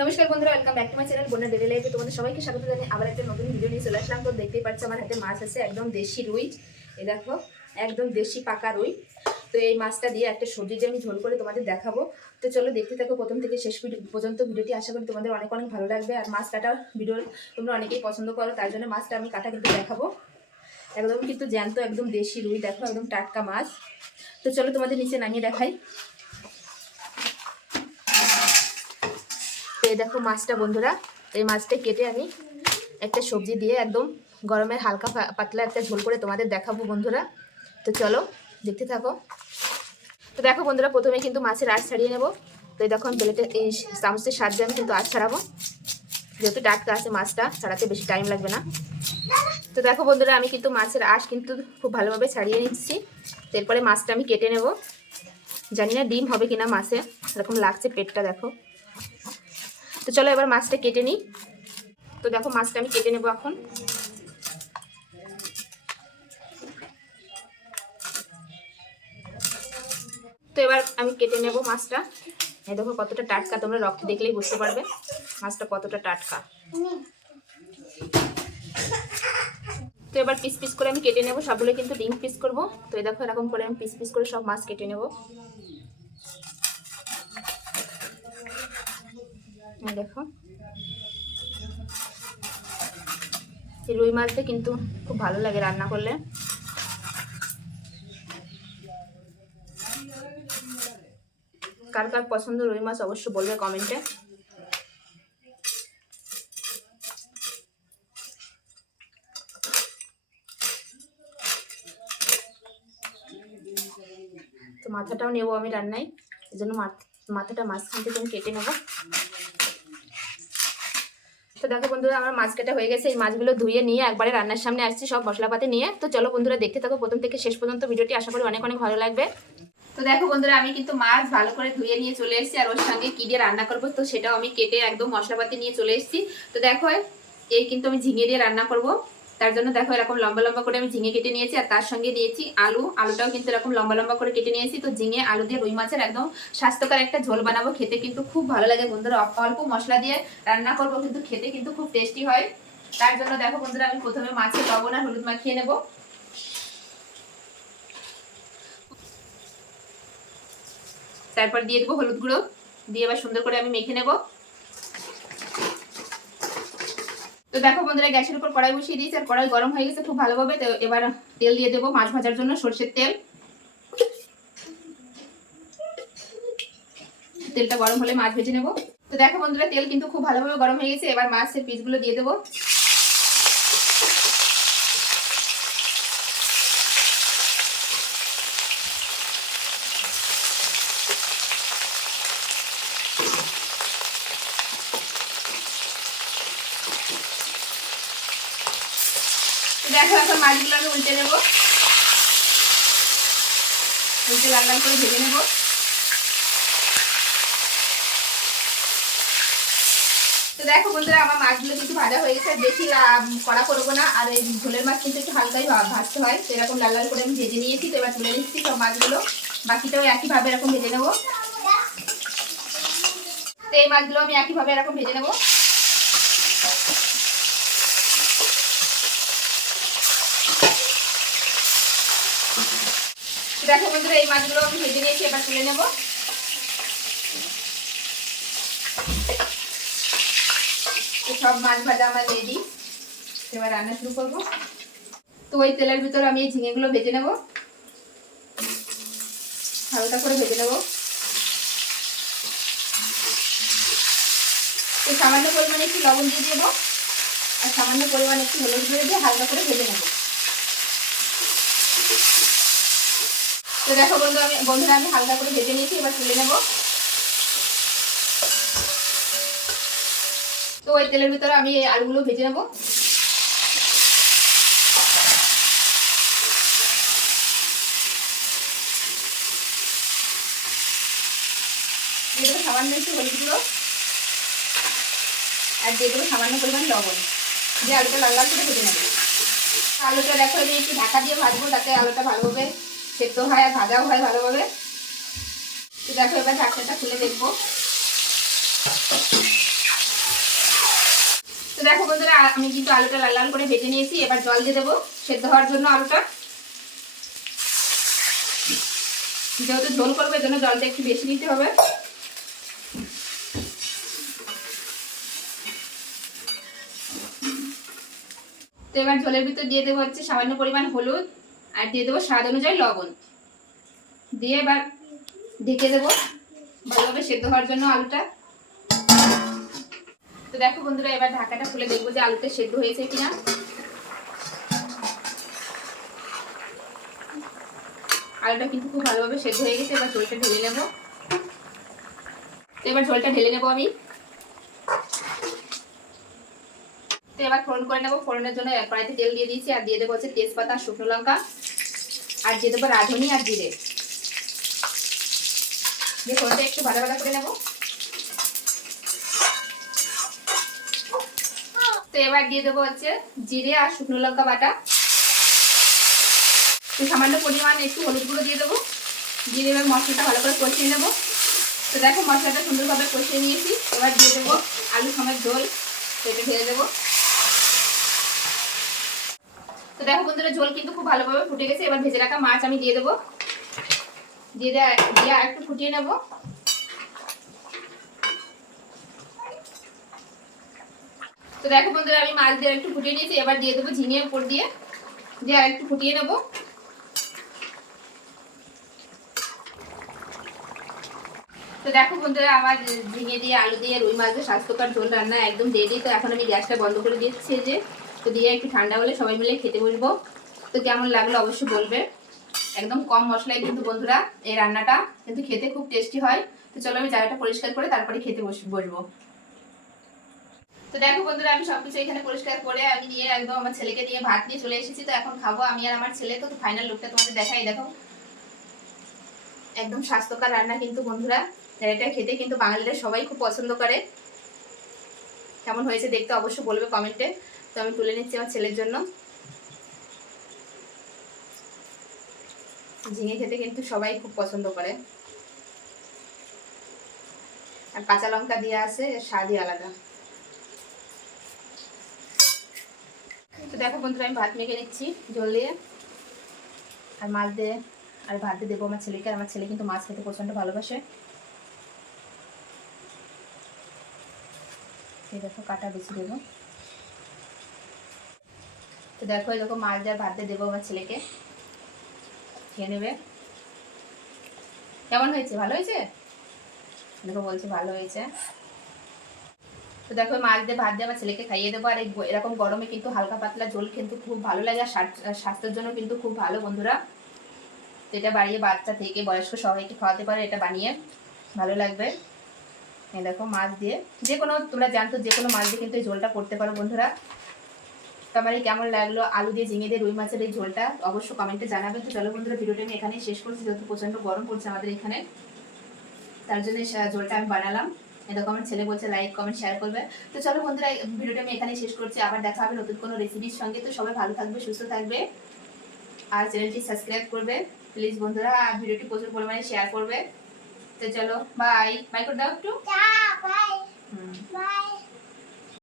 নমস্কার বন্ধুরা welcome back to my channel বোনের ডেলি লাইফে তোমাদের সবাইকে স্বাগত জানাই আবার একটা নতুন ভিডিও নিয়ে চলে আসলাম। তো দেখতেই পাচ্ছ আমার হাতে মাছ আছে, একদম দেশি রুই। এ দেখো, একদম দেশি পাকা রুই। তো এই মাছটা দিয়ে একটা সবজি দিয়ে আমি ঝোল করে তোমাদের দেখাবো। তো চলো দেখতে থাকো প্রথম থেকে শেষ পর্যন্ত ভিডিওটি। আশা করি তোমাদের অনেক অনেক ভালো লাগবে। আর মাছ কাটা ভিডিও তোমরা অনেকেই পছন্দ করো তাই জন্য মাছটা আমি কাটা কিন্তু দেখাবো। একদম কিন্তু জ্যান্ত, একদম দেশি রুই, দেখো একদম টাটকা মাছ। তো চলো তোমাদের নিচে নামিয়ে দেখাই। এই দেখো মাছটা বন্ধুরা, এই মাছটা কেটে আমি একটা সবজি দিয়ে একদম গরমের হালকা পাতলা একটা ঝোল করে তোমাদের দেখাবো বন্ধুরা। তো চলো, দেখতে থাকো। তো দেখো বন্ধুরা, প্রথমে কিন্তু মাছের আঁশ ছাড়িয়ে নেব। তো এই দেখো আমি প্লেটে, এই চামচের সাহায্যে আমি কিন্তু আঁশ ছাড়াবো। যেহেতু টাটকা আছে মাছটা, ছাড়াতে বেশি টাইম লাগবে না। তো দেখো বন্ধুরা, আমি কিন্তু মাছের আঁশ কিন্তু খুব ভালোভাবে ছাড়িয়ে নিচ্ছি। এরপরে মাছটা আমি কেটে নেব। জানি না ডিম হবে কিনা মাছে, এরকম লাগছে পেটটা দেখো। তো চলো এবার মাছটা কেটে নিই। তো দেখো মাছটা আমি কেটে নেব এখন। তো এবার আমি কেটে নেব মাছটা। এই দেখো কতটা টাটকা, তোমরা রক্ত দেখলেই বুঝতে পারবে মাছটা কতটা টাটকা। তো এবার পিস পিস করে আমি কেটে নেব, সবগুলো কিন্তু ডিম পিস করব। তো এই দেখো এরকম করে আমি পিস পিস করে সব মাছ কেটে নেব এই দেখো। এই রুই মাছটা কিন্তু খুব ভালো লাগে রান্না করলে। কার কার পছন্দ রুই মাছ অবশ্যই বলবে কমেন্টে। তো মাথাটাও নেব আমি রান্নায়, এই জন্য মাথ- মাথাটা মাঝখান থেকে আমি কেটে নেব। তো দেখো বন্ধুরা, আমার মাছ কাটা হয়ে গেছে। এই মাছগুলো ধুয়ে নিয়ে একবারে রান্নার সামনে আসছি সব মশলাপাতি নিয়ে। তো চলো বন্ধুরা, দেখতে থাকো প্রথম থেকে শেষ পর্যন্ত ভিডিওটি। আশা করি অনেক অনেক ভালো লাগবে। তো দেখো বন্ধুরা, আমি কিন্তু মাছ ভালো করে ধুয়ে নিয়ে চলে এসেছি আর ওর সঙ্গে কি দিয়ে রান্না করব, তো সেটাও আমি কেটে একদম মশলাপাতি নিয়ে চলে এসেছি। তো দেখো, এই কিন্তু আমি ঝিঙে দিয়ে রান্না করব। তার জন্য দেখো এরকম লম্বা লম্বা করে আমি ঝিঙে কেটে নিয়েছি আর তার সঙ্গে নিয়েছি আলু। আলুটাও কিন্তু এরকম লম্বা লম্বা করে কেটে নিয়েছি। তো ঝিঙে, আলু দিয়ে রুই মাছের একদম স্বাস্থ্যকর একটা ঝোল বানাবো। খেতে কিন্তু খুব ভালো লাগে বন্ধুরা। অল্প মশলা দিয়ে রান্না করব কিন্তু খেতে কিন্তু খুব টেস্টি হয়। তার জন্য দেখো বন্ধুরা, আমি প্রথমে মাছের লবণ আর হলুদ মাখিয়ে নেব। তারপর দিয়ে দেবো হলুদ গুঁড়ো। দিয়ে এবার সুন্দর করে আমি মেখে নেব। তো দেখো বন্ধুরা, গ্যাসের উপর কড়াই বসিয়ে দিয়েছি, আর কড়াই গরম হয়ে গেছে খুব ভালোভাবে। তো এবার তেল দিয়ে দেবো মাছ ভাজার জন্য সর্ষের তেল। তেলটা গরম হলে মাছ ভেজে নেব। তো দেখো বন্ধুরা, তেল কিন্তু খুব ভালোভাবে গরম হয়ে গেছে, এবার মাছের পিসগুলো দিয়ে দেবো। দেখো এখন আমি উল্টে নেব। উল্টে লাল লাল করে ভেজে নেব। তো দেখো বন্ধুরা, আমার মাছগুলো কিন্তু ভাজা হয়ে গেছে। বেশি কড়া করব না। আর এই ঝোলের মাছ কিন্তু একটু হালকাই ভাজতে হয়। তো এরকম লাল লাল করে আমি ভেজে নিয়েছি। তো এবার তুলে নিচ্ছি সব মাছগুলো। বাকিটাও একইভাবে এরকম ভেজে নেব। তো এই মাছগুলো আমি একইভাবে এরকম ভেজে নেব। দেখো বন্ধুরা, এই মাছগুলো আমি ভেজে নিয়েছি, এবার তুলে নেব। সব মাছ ভাজা আমার রেডি এবার রান্না শুরু করব। তো ওই তেলের ভিতরে আমি এই ঝিঙেগুলো ভেজে নেব। হালকা করে ভেজে নেব। তো সামান্য পরিমাণে একটু লবণ দিয়ে দেবো। আর সামান্য পরিমাণে একটু হলুদ গুঁড়ো দিয়ে হালকা করে ভেজে নেব। তো দেখো বন্ধু আমি বন্ধুরা, আমি হালকা করে ভেজে নিয়েছি, এবার তুলে নেব। তো ওই তেলের ভিতরে আমি এই আলুগুলো ভেজে নেব। সামান্য একটু হলুদ আর দেবো সামান্য পরিমাণ লবণ। দিয়ে আলুটা লাল লাল করে ভেজে নেব। আলুটা দেখো একটু ঢাকা দিয়ে ভাজবো, যাতে আলুটা ভালোভাবে সেদ্ধ হয় আর ভাজাও হয় ভালোভাবে। দেখো, এবার ঢাকনাটা খুলে দেখব। তো দেখো বন্ধুরা, আমি কিন্তু আলুটা লাল লাল করে ভেজে নিয়েছি, এবার জল দিয়ে দেবো সেদ্ধ হওয়ার জন্য আলুটা। যেহেতু ঝোল করব জন্য জলটা একটু বেশি দিতে হবে। তো এবার ঝোলের ভিতর দিয়ে দেবো হচ্ছে সামান্য পরিমাণ হলুদ। আর দিয়ে দেবো স্বাদ অনুযায়ী লবণ। দিয়ে এবার ঢেকে দেবো ভালোভাবে সেদ্ধ হওয়ার জন্য আলুটা। তো দেখো বন্ধুরা, এবার ঢাকাটা খুলে দেখব যে আলুটা সেদ্ধ হয়েছে কিনা। আলুটা কিন্তু খুব ভালোভাবে সেদ্ধ হয়ে গেছে, এবার ঝোলটা ঢেলে নেব। এবার ঝোলটা ঢেলে নেব আমি। তো এবার ফোড়ন করে নেব। ফোড়নের জন্য কড়াইতে তেল দিয়ে দিয়েছি, আর দিয়ে দেবো হচ্ছে তেজপাতা শুকনো লঙ্কা। আর দিয়ে দেবো রাঁধুনি আর জিরে। দিয়ে ফোড়নটা একটু ভাজা ভাজা করে নেব। তো এবার দিয়ে দেবো হচ্ছে জিরে আর শুকনো লঙ্কা বাটা। তো সামান্য পরিমাণ একটু হলুদ গুঁড়ো দিয়ে দেবো। দিয়ে এবার মশলাটা ভালো করে কষিয়ে নেব। তো দেখো মশলাটা সুন্দরভাবে কষিয়ে নিয়েছি। এবার দিয়ে দেবো আলু সমেত ঝোল সেটা ঢেলে দেবো। তো দেখো বন্ধুরা, ঝোল কিন্তু খুব ভালোভাবে ফুটে গেছে। এবার ভেজে রাখা মাছ আমি দিয়ে দেবো। দিয়ে দিয়ে আর একটু ফুটিয়ে নেব। তো দেখো বন্ধুরা, আমি মাছ দিয়ে একটু ফুটিয়ে নিয়েছি। এবার দিয়ে দেবো ঝিঙে উপর দিয়ে। দিয়ে আর একটু ফুটিয়ে নেব। তো দেখো বন্ধুরা, আমার ঝিঙে দিয়ে, আলু দিয়ে, রুই মাছের স্বাস্থ্যকর ঝোল রান্না একদম রেডি তো এখন আমি গ্যাসটা বন্ধ করে দিচ্ছি যে। তো একটু ঠান্ডা হলে সবাই মিলে খেতে বসবো। তো কেমন লাগল অবশ্যই বলবে। একদম কম মশলায় কিন্তু বন্ধুরা এই রান্নাটা কিন্তু খেতে খুব টেস্টি হয়। তো চলো আমি জায়গাটা পরিষ্কার করে তারপরে খেতে বস বসবো। তো দেখো বন্ধুরা, আমি সবকিছু এখানে পরিষ্কার করে আমি নিয়ে একদম আমার ছেলেকে নিয়ে ভাত নিয়ে চলে এসেছি। তো এখন খাব আমি আর আমার ছেলে। তো ফাইনাল লুকটা তোমাদের দেখাই, দেখো। একদম স্বাস্থ্যকর রান্না কিন্তু বন্ধুরা। এটা খেতে কিন্তু বাঙালিরা সবাই খুব পছন্দ করে। কেমন হয়েছে দেখতে অবশ্যই বলবে কমেন্টে। তো আমি তুলে নিচ্ছি আমার ছেলের জন্য। ঝিঙে খেতে কিন্তু সবাই খুব পছন্দ করে। আর কাঁচা লঙ্কা দিয়ে আছে স্বাদই আলাদা। তো দেখো বন্ধুরা, আমি ভাত মেখে নিচ্ছি জল দিয়ে। আর মাছ দিয়ে, আর ভাত দিয়ে দেবো আমার ছেলেকে। আর আমার ছেলে কিন্তু মাছ খেতে প্রচণ্ড ভালোবাসে। দেখো কাটা বেশি দেবো। তো দেখো দেখো, মাছ দেওয়ার ভাত দিয়ে দেবো আমার ছেলেকে। খেয়ে নেবে। কেমন হয়েছে? ভালো হয়েছে? দেখো, বলছে ভালো হয়েছে। তো দেখো মাছ দিয়ে ভাত দিয়ে আমার ছেলেকে খাইয়ে দেবো। আর এরকম গরমে কিন্তু হালকা পাতলা ঝোল কিন্তু খুব ভালো লাগে, আর স্বাস্থ্যের জন্য কিন্তু খুব ভালো বন্ধুরা। তো এটা বাড়িয়ে বাচ্চা থেকে বয়স্ক সবাইকে খাওয়াতে পারে, এটা বানিয়ে ভালো লাগবে। দেখো, মাছ দিয়ে। যে কোনো তোমরা জানতো যে কোনো মাছ দিয়ে কিন্তু এই ঝোলটা করতে পারো বন্ধুরা। তো আমার কেমন লাগল? আলু দিয়ে ঝিঙে দিয়ে রুই মাছের এই ঝোলটা অবশ্যই কমেন্টে জানাবেন। তো চলো বন্ধুরা ভিডিওটা আমি এখানেই শেষ করছি। যেহেতু প্রচণ্ড গরম পড়ছে আমাদের এখানে তার জন্য ঝোলটা আমি বানালাম। এরকম আমার ছেলে বলছে লাইক কমেন্ট শেয়ার করবে। তো চলো বন্ধুরা ভিডিওটা আমি এখানেই শেষ করছি। আবার দেখা হবে নতুন কোনো রেসিপির সঙ্গে। তো সবাই ভালো থাকবে সুস্থ থাকবে। আর চ্যানেলটি সাবস্ক্রাইব করবে। প্লিজ বন্ধুরা আর ভিডিওটি প্রচুর পরিমাণে শেয়ার করবে। তো চলো বাই বাই করে দাও একটু। Bye.